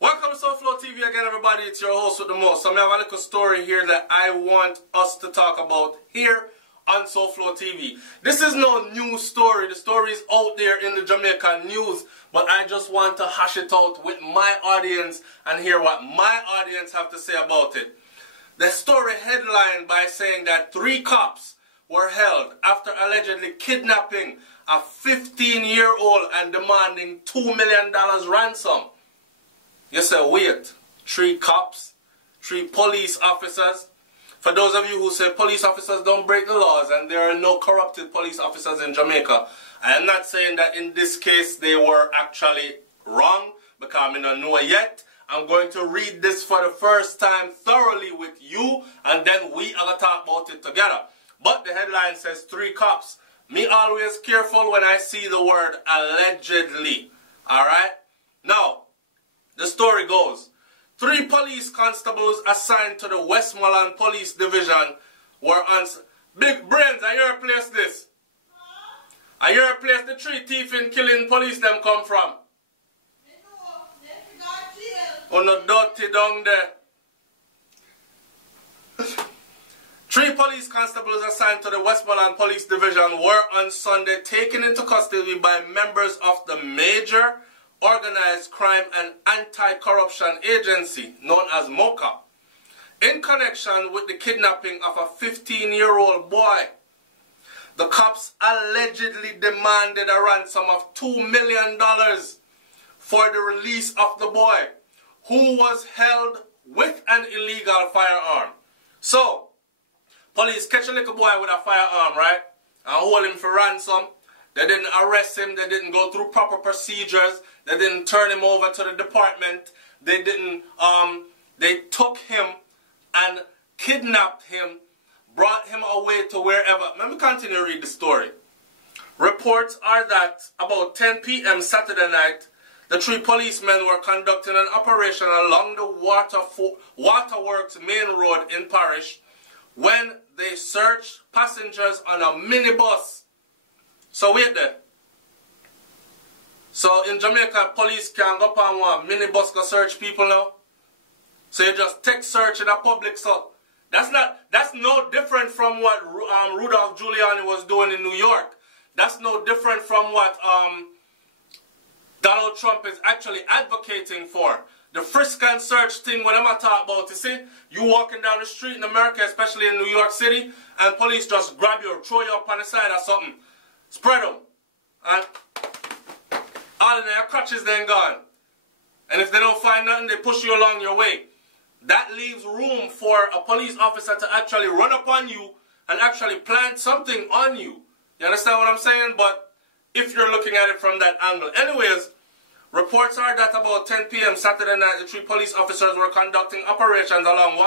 Welcome to SouFLoTV again, everybody. It's your host with the most. So I have a little story here that I want us to talk about here on SouFLoTV. This is no new story. The story is out there in the Jamaican news, but I just want to hash it out with my audience and hear what my audience have to say about it. The story headlined by saying that 3 cops were held after allegedly kidnapping a 15-year-old and demanding $2 million ransom. You say, wait, 3 cops, 3 police officers. For those of you who say police officers don't break the laws and there are no corrupted police officers in Jamaica, I am not saying that in this case they were actually wrong, because I don't know yet. I'm going to read this for the first time thoroughly with you, and then we are going to talk about it together. But the headline says 3 cops. Me always careful when I see the word allegedly. Alright? Now, the story goes, 3 police constables assigned to the Westmoreland Police Division were on... Big Brains, are your place this? Are your place the 3 thief in killing police them come from? Oh no, dirty down there. 3 police constables assigned to the Westmoreland Police Division were on Sunday taken into custody by members of the Major Organized Crime and Anti-Corruption Agency, known as MOCA, in connection with the kidnapping of a 15-year-old boy. The cops allegedly demanded a ransom of $2 million for the release of the boy, who was held with an illegal firearm. So, police catch a little boy with a firearm, right? And hold him for ransom. They didn't arrest him. They didn't go through proper procedures. They didn't turn him over to the department. They didn't, they took him and kidnapped him, brought him away to wherever. Let me continue to read the story. Reports are that about 10 p.m. Saturday night, the 3 policemen were conducting an operation along the Waterworks main road in Parish when they searched passengers on a minibus. So wait there. So in Jamaica, police can go up on one minibus go search people now. So you just take search in a public. So that's no different from what Rudolph Giuliani was doing in New York. That's no different from what Donald Trump is actually advocating for. The frisk and search thing, what I'm talking about, you see, you walking down the street in America, especially in New York City, and police just grab you or throw you up on the side or something. Spread them. And all of their crutches then gone. And if they don't find nothing, they push you along your way. That leaves room for a police officer to actually run up on you and actually plant something on you. You understand what I'm saying? But if you're looking at it from that angle. Anyways, reports are that about 10 p.m. Saturday night, the 3 police officers were conducting operations along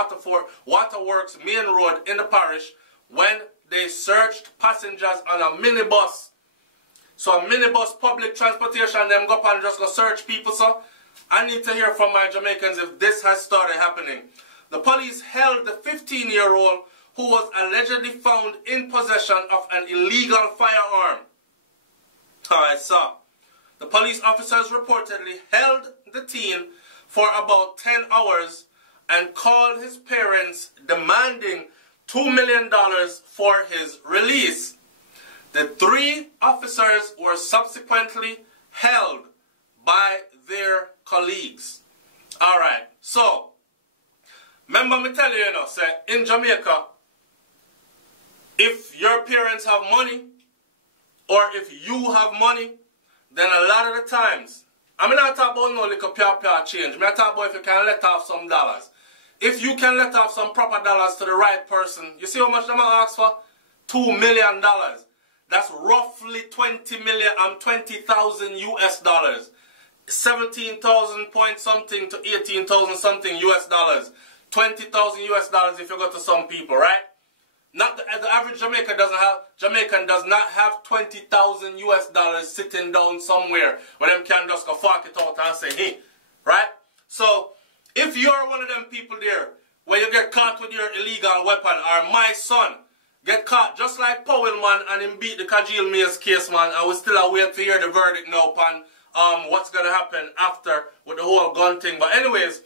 Waterworks main road in the parish when they searched passengers on a minibus. So a minibus, public transportation, them go up and just go search people. So I need to hear from my Jamaicans if this has started happening. The police held the 15-year-old who was allegedly found in possession of an illegal firearm. Alright, so the police officers reportedly held the teen for about 10 hours and called his parents demanding $2 million for his release. The 3 officers were subsequently held by their colleagues. Alright, so, remember me tell you, say, in Jamaica, if your parents have money, or if you have money, then a lot of the times, I'm not talking about no little pure change. I'm talking about if you can let off some dollars. If you can let off some proper dollars to the right person, you see how much I'm going to ask for? $2 million. That's roughly 20,000 US dollars. 17,000 point something to 18,000 something US dollars. 20,000 US dollars if you go to some people, right? Not the average Jamaican does not have 20,000 US dollars sitting down somewhere where them can just go fork it out and say, hey, right? So, if you're one of them people there where you get caught with your illegal weapon, or my son get caught just like Powell, man, and him beat the Kajil Mays case, man, and we still await to hear the verdict now upon what's going to happen after with the whole gun thing. But anyways,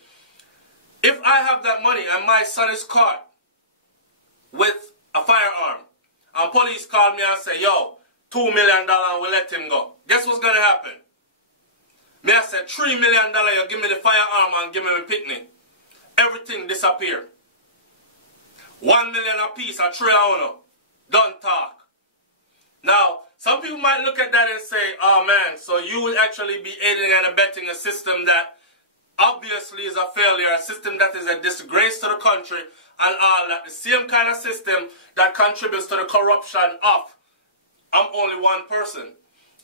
if I have that money and my son is caught with a firearm, and police call me and say, yo, $2 million and we let him go, guess what's going to happen? Me I said, $3 million, you give me the firearm and give me my picnic. Everything disappear. 1 million a piece, a three owner. Don't talk. Now, some people might look at that and say, oh man, so you will actually be aiding and abetting a system that obviously is a failure, a system that is a disgrace to the country, and all that. The same kind of system that contributes to the corruption of I'm only one person.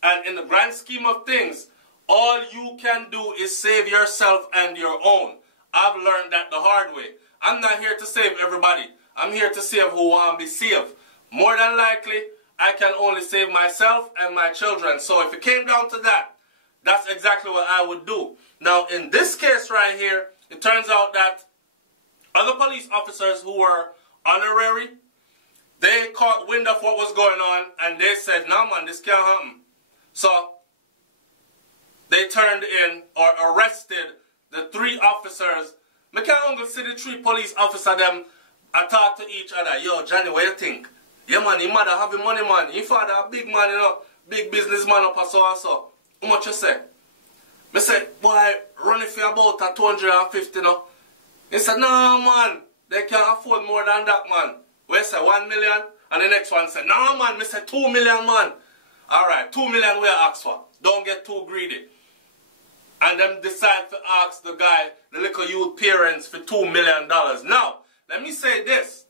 And in the grand scheme of things, all you can do is save yourself and your own. I've learned that the hard way. I'm not here to save everybody. I'm here to save who want to be saved. More than likely, I can only save myself and my children. So if it came down to that, that's exactly what I would do. Now, in this case right here, it turns out that other police officers who were honorary, they caught wind of what was going on, and they said, nah man, this can't happen. So they turned in or arrested the 3 officers. I can't see the 3 police officers them talk to each other. Yo, Johnny, what you think? Yeah man, your mother having money man. Your father a big man, you know, big businessman up so and so. How much you say? I said, boy, running for about a 250, you know. He said, no man, they can't afford more than that man. We said 1 million, and the next one said, no man, I said 2 million man. Alright, 2 million we ask for. Don't get too greedy. And them decide to ask the guy, the little youth parents, for $2 million. Now, let me say this.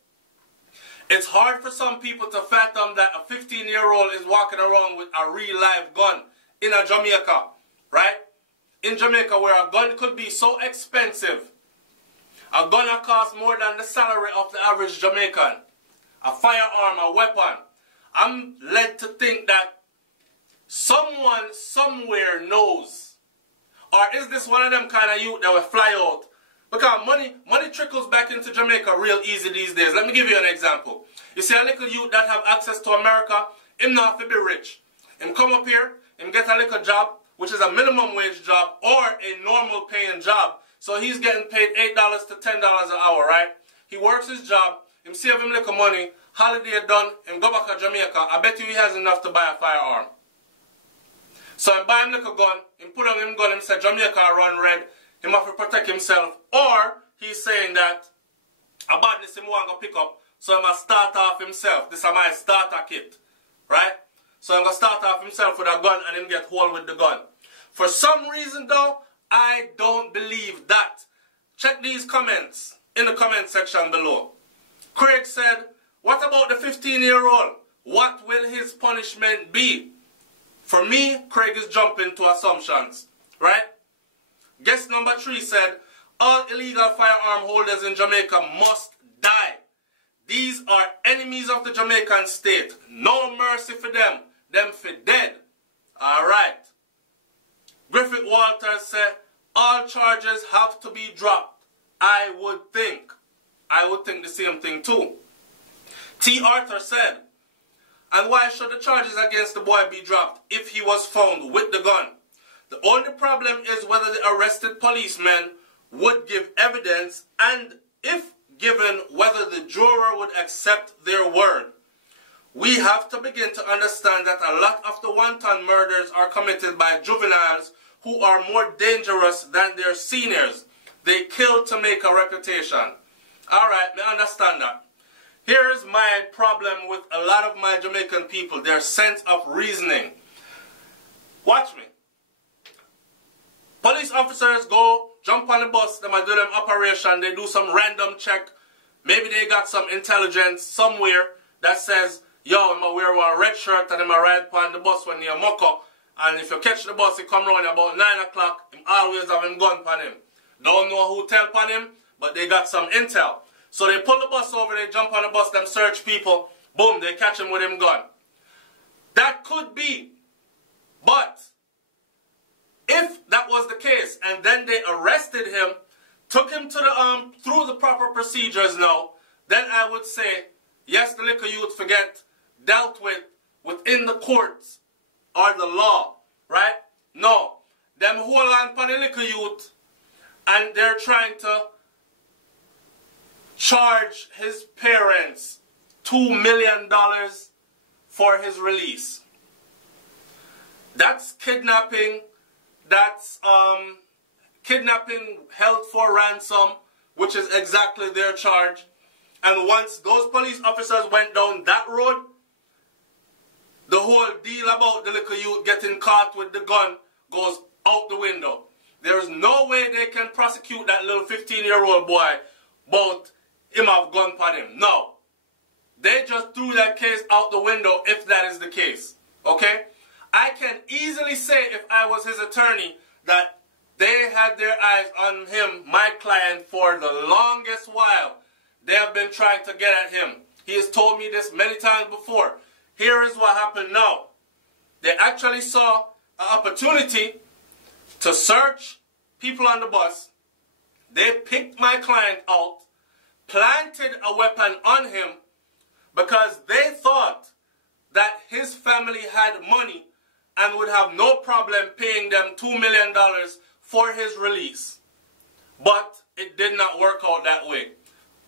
It's hard for some people to fathom that a 15-year-old is walking around with a real live gun in a Jamaica, right? In Jamaica, where a gun could be so expensive. A gun that costs more than the salary of the average Jamaican. A firearm, a weapon. I'm led to think that someone somewhere knows. Or is this one of them kind of youth that will fly out? Because money trickles back into Jamaica real easy these days. Let me give you an example. You see a little youth that have access to America, him not have to be rich. Him come up here, him get a little job, which is a minimum wage job or a normal paying job. So he's getting paid $8 to $10 an hour, right? He works his job, him save him little money, holiday done, him go back to Jamaica. I bet you he has enough to buy a firearm. So him buy him little gun, him put on him gun, him say Jamaica run red, him have to protect himself. Or he's saying that a badness him want to pick up, so he must start off himself. This is my starter kit, right? So I'm going to start off himself with a gun and him get hold with the gun. For some reason though, I don't believe that. Check these comments in the comment section below. Craig said, what about the 15-year-old? What will his punishment be? For me, Craig is jumping to assumptions, right? Guest number 3 said, all illegal firearm holders in Jamaica must die. These are enemies of the Jamaican state. No mercy for them. Them for dead. Alright. Griffith Walters said, all charges have to be dropped. I would think the same thing too. T. Arthur said, and why should the charges against the boy be dropped if he was found with the gun? The only problem is whether the arrested policeman would give evidence, and if given, whether the juror would accept their word. We have to begin to understand that a lot of the wanton murders are committed by juveniles who are more dangerous than their seniors. They kill to make a reputation. Alright, I understand that. Here's my problem with a lot of my Jamaican people, their sense of reasoning. Watch me. Police officers go, jump on the bus, they might do them operation, they do some random check. Maybe they got some intelligence somewhere that says, yo, I'm going to wear one red shirt and I'm going to ride on the bus when you're mucko. And if you catch the bus, he come around about 9 o'clock, him always have him gun on him. Don't know who tell on him, but they got some intel. So they pull the bus over, they jump on the bus, them search people, boom, they catch him with him gun. That could be. But if that was the case, and then they arrested him, took him to the through the proper procedures now, then I would say, yes, the little youth forget dealt with within the courts or the law, right? No. them hold on for the little youth and they're trying to charge his parents $2 million for his release. That's kidnapping. That's kidnapping held for ransom, which is exactly their charge. And once those police officers went down that road, the whole deal about the little youth getting caught with the gun goes out the window. There is no way they can prosecute that little 15-year-old boy about him have gun on him. No. They just threw that case out the window if that is the case. Okay? I can easily say if I was his attorney that they had their eyes on him, my client, for the longest while. They have been trying to get at him. He has told me this many times before. Here is what happened now. They actually saw an opportunity to search people on the bus. They picked my client out, planted a weapon on him because they thought that his family had money and would have no problem paying them $2 million for his release. But it did not work out that way.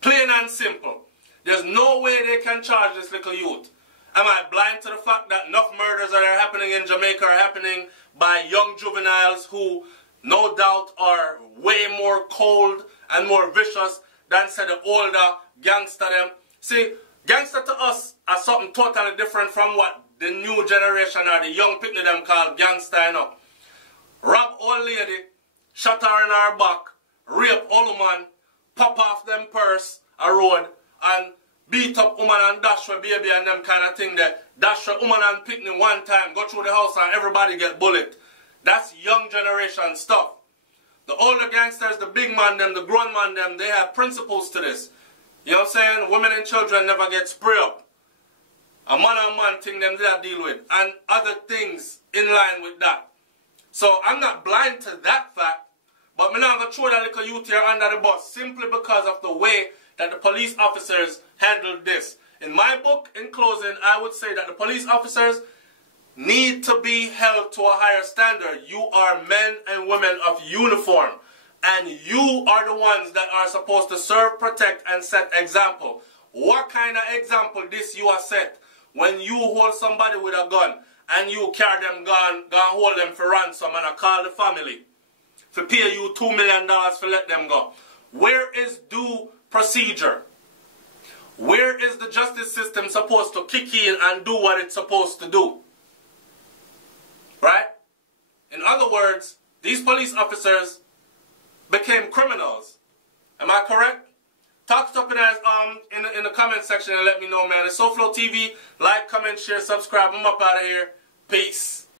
Plain and simple. There's no way they can charge this little youth. Am I blind to the fact that enough murders that are happening in Jamaica are happening by young juveniles who no doubt are way more cold and more vicious than say the older gangster them? See, gangster to us are something totally different from what the new generation or the young people them call gangster, you know. Rob old lady, shot her in her back, rape old man, pop off them purse a road, and beat up woman and dash for baby and them kind of thing there. Dash for woman and picnic one time, go through the house and everybody get bullet. That's young generation stuff. The older gangsters, the big man them, the grown man them, they have principles to this. You know what I'm saying? Women and children never get spray up. A man thing them they deal with. And other things in line with that. So I'm not blind to that fact. But I'm not going to throw that little youth here under the bus simply because of the way that the police officers handled this. In my book, in closing, I would say that the police officers need to be held to a higher standard. You are men and women of uniform. And you are the ones that are supposed to serve, protect, and set example. What kind of example this you are set when you hold somebody with a gun and you carry them gun hold them for ransom and I call the family to pay you $2 million to let them go? Where is due procedure? Where is the justice system supposed to kick in and do what it's supposed to do? Right? In other words, these police officers became criminals. Am I correct? Talk to us in the comment section and let me know, man. It's SouFLoTV. Like, comment, share, subscribe. I'm up out of here. Peace.